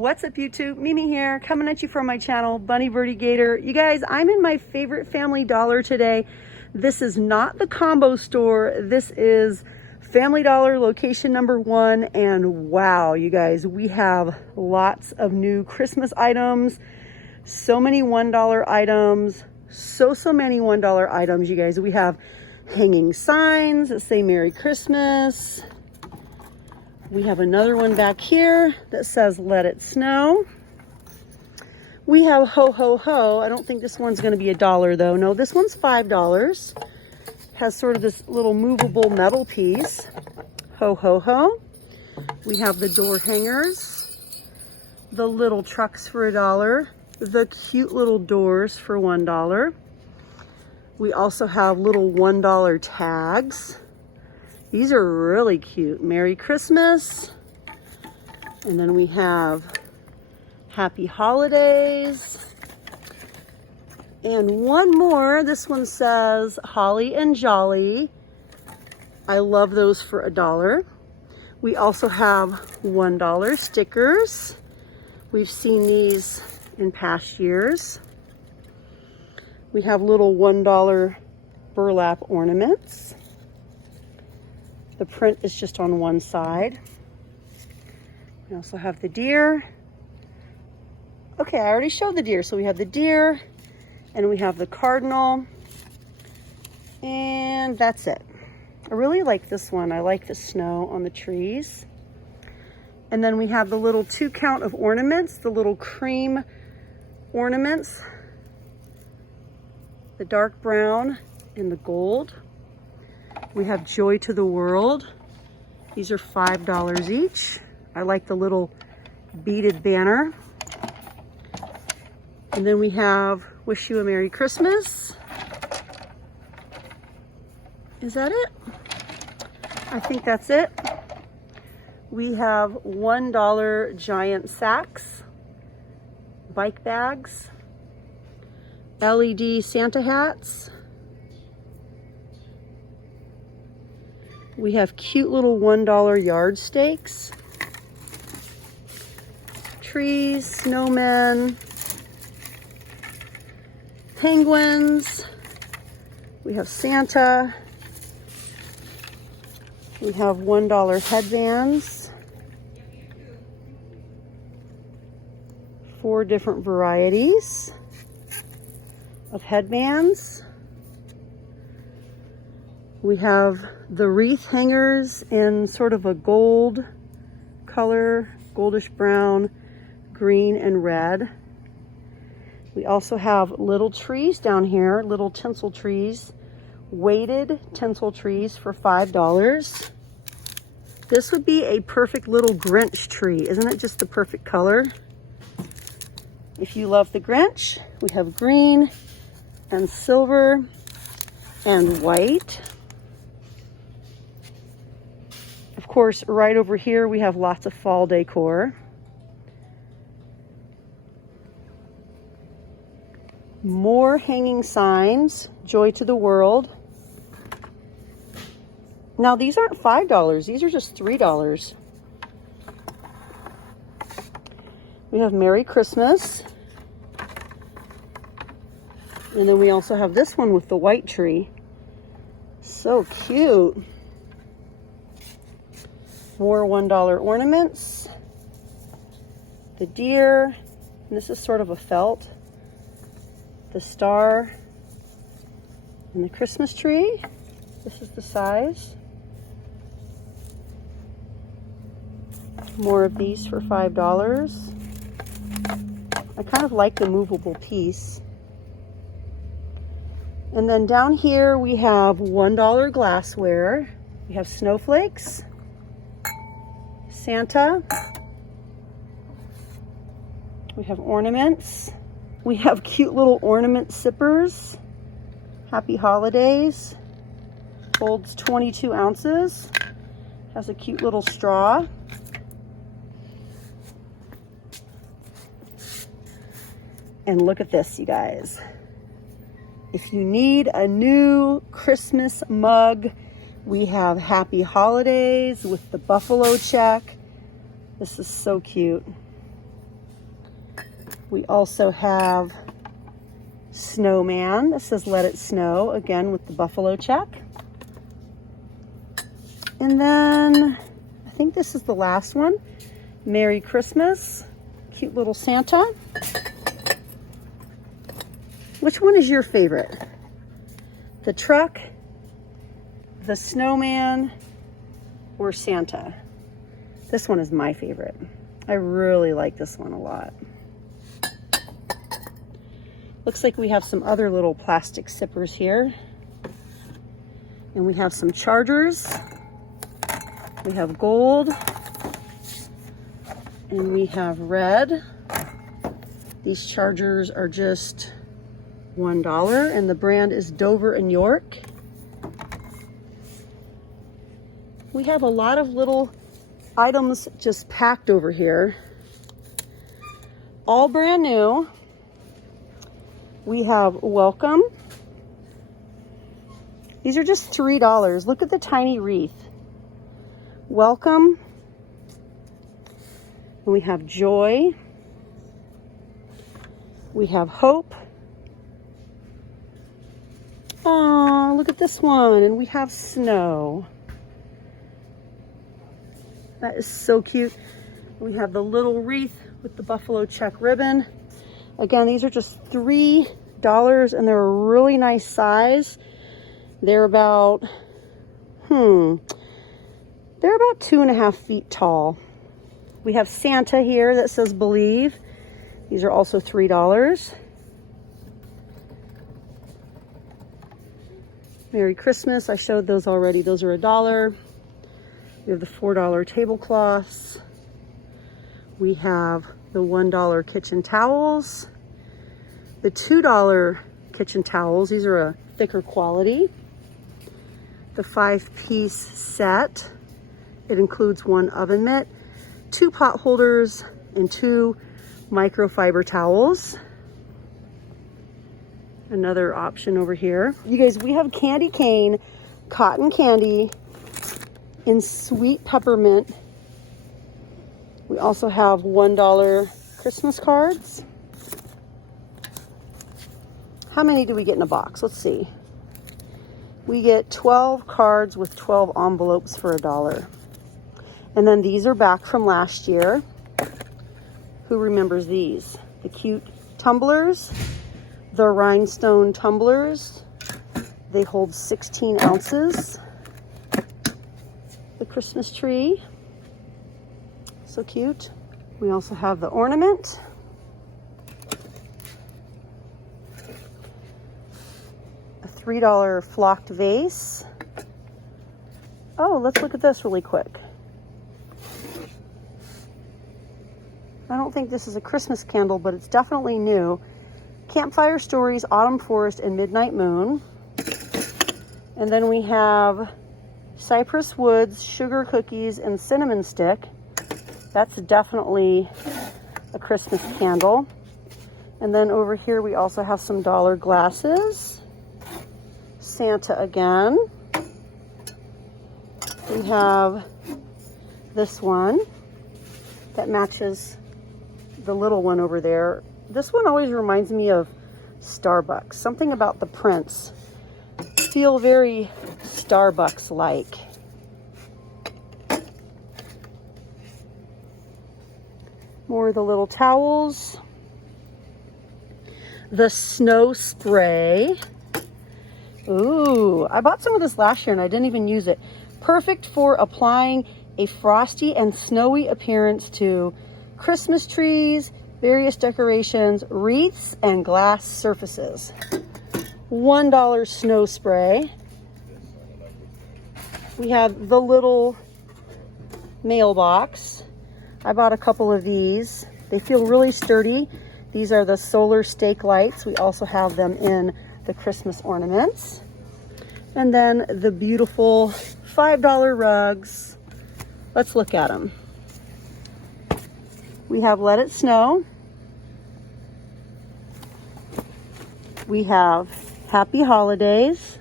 What's up YouTube? Mimi here, coming at you from my channel, Bunny Birdy Gator. You guys, I'm in my favorite Family Dollar today. This is not the combo store. This is Family Dollar location number 1. And wow, you guys, we have lots of new Christmas items. So many $1 items. So many $1 items, you guys. We have hanging signs that say Merry Christmas. We have another one back here that says Let It Snow. We have Ho Ho Ho. I don't think this one's going to be $1 though. No, this one's $5. Has sort of this little movable metal piece. Ho Ho Ho. We have the door hangers. The little trucks for $1. The cute little doors for $1. We also have little $1 tags. These are really cute. Merry Christmas. And then we have Happy Holidays. And one more. This one says Holly and Jolly. I love those for $1. We also have $1 stickers. We've seen these in past years. We have little $1 burlap ornaments. The print is just on one side. We also have the deer. Okay, I already showed the deer. So we have the deer and we have the cardinal. And that's it. I really like this one. I like the snow on the trees. And then we have the little 2 count of ornaments, the little cream ornaments, the dark brown and the gold. We have Joy to the World. These are $5 each. I like the little beaded banner. And then we have Wish You a Merry Christmas. Is that it? I think that's it. We have $1 giant sacks, bike bags, LED Santa hats. We have cute little $1 yard stakes, trees, snowmen, penguins. We have Santa. We have $1 headbands. 4 different varieties of headbands. We have the wreath hangers in sort of a gold color, goldish brown, green, and red. We also have little trees down here, little tinsel trees, weighted tinsel trees for $5. This would be a perfect little Grinch tree. Isn't it just the perfect color? If you love the Grinch, we have green and silver and white. Of course, right over here, we have lots of fall decor. More hanging signs, Joy to the World. Now, these aren't $5. These are just $3. We have Merry Christmas. And then we also have this one with the white tree. So cute. More $1 ornaments, the deer, and this is sort of a felt, the star, and the Christmas tree. This is the size. More of these for $5. I kind of like the movable piece. And then down here we have $1 glassware. We have snowflakes, Santa. We have ornaments. We have cute little ornament sippers. Happy Holidays. Holds 22 ounces. Has a cute little straw. And look at this, you guys. If you need a new Christmas mug, we have Happy Holidays with the buffalo check. This is so cute. We also have Snowman that says Let It Snow, again with the buffalo check. And then I think this is the last one. Merry Christmas, cute little Santa. Which one is your favorite? The truck, the snowman, or Santa? This one is my favorite. I really like this one a lot. Looks like we have some other little plastic sippers here. And we have some chargers. We have gold. And we have red. These chargers are just $1, and the brand is Dover and York. We have a lot of little items just packed over here. All brand new. We have welcome. These are just $3. Look at the tiny wreath. Welcome. And we have joy. We have hope. Oh, look at this one. And we have snow. That is so cute. We have the little wreath with the buffalo check ribbon. Again, these are just $3 and they're a really nice size. They're about, they're about 2.5 feet tall. We have Santa here that says Believe. These are also $3. Merry Christmas, I showed those already. Those are $1. We have the $4 tablecloths. We have the $1 kitchen towels. The $2 kitchen towels, these are a thicker quality. The 5-piece set, it includes 1 oven mitt, 2 pot holders, and 2 microfiber towels. Another option over here. You guys, we have candy cane, cotton candy, in sweet peppermint. We also have $1 Christmas cards. How many do we get in a box? Let's see. We get 12 cards with 12 envelopes for $1. And then these are back from last year. Who remembers these? The cute tumblers, the rhinestone tumblers. They hold 16 ounces. The Christmas tree, so cute. We also have the ornament. A $3 flocked vase. Oh, let's look at this really quick. I don't think this is a Christmas candle, but it's definitely new. Campfire Stories, Autumn Forest, and Midnight Moon. And then we have Cypress Woods, Sugar Cookies, and Cinnamon Stick. That's definitely a Christmas candle. And then over here we also have some dollar glasses. Santa again. We have this one that matches the little one over there. This one always reminds me of Starbucks. Something about the prints feel very Starbucks-like. More of the little towels. The snow spray. Ooh, I bought some of this last year and I didn't even use it. Perfect for applying a frosty and snowy appearance to Christmas trees, various decorations, wreaths, and glass surfaces. $1 snow spray. We have the little mailbox. I bought a couple of these. They feel really sturdy. These are the solar stake lights. We also have them in the Christmas ornaments. And then the beautiful $5 rugs. Let's look at them. We have Let It Snow. We have Happy Holidays.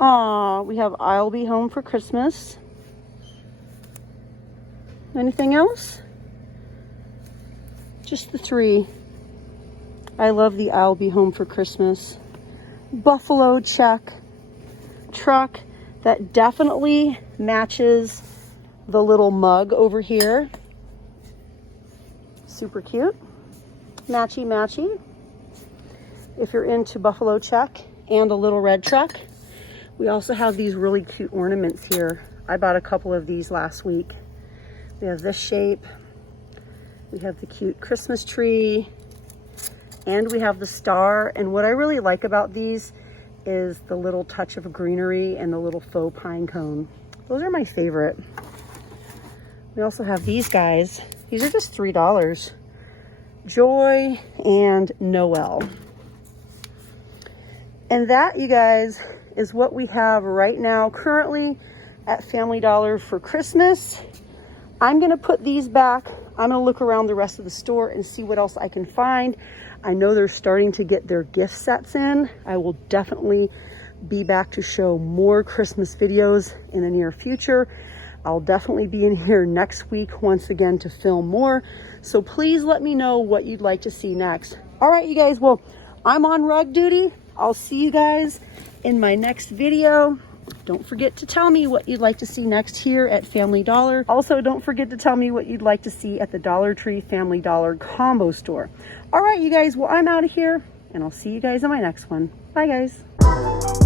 Aw, we have I'll Be Home for Christmas. Anything else? Just the three. I love the I'll Be Home for Christmas. Buffalo check truck that definitely matches the little mug over here. Super cute. Matchy matchy. If you're into buffalo check and a little red truck. We also have these really cute ornaments here. I bought a couple of these last week. We have this shape. We have the cute Christmas tree. And we have the star. And what I really like about these is the little touch of greenery and the little faux pine cone. Those are my favorite. We also have these guys. These are just $3. Joy and Noel. And that, you guys, is what we have right now currently at Family Dollar for Christmas. I'm gonna put these back. I'm gonna look around the rest of the store and see what else I can find. I know they're starting to get their gift sets in. I will definitely be back to show more Christmas videos in the near future. I'll definitely be in here next week once again to film more. So please let me know what you'd like to see next. All right, you guys, well, I'm on rug duty. I'll see you guys in my next video. Don't forget to tell me what you'd like to see next here at Family Dollar. Also, don't forget to tell me what you'd like to see at the Dollar Tree Family Dollar combo store. All right, you guys, well, I'm out of here and I'll see you guys in my next one. Bye, guys.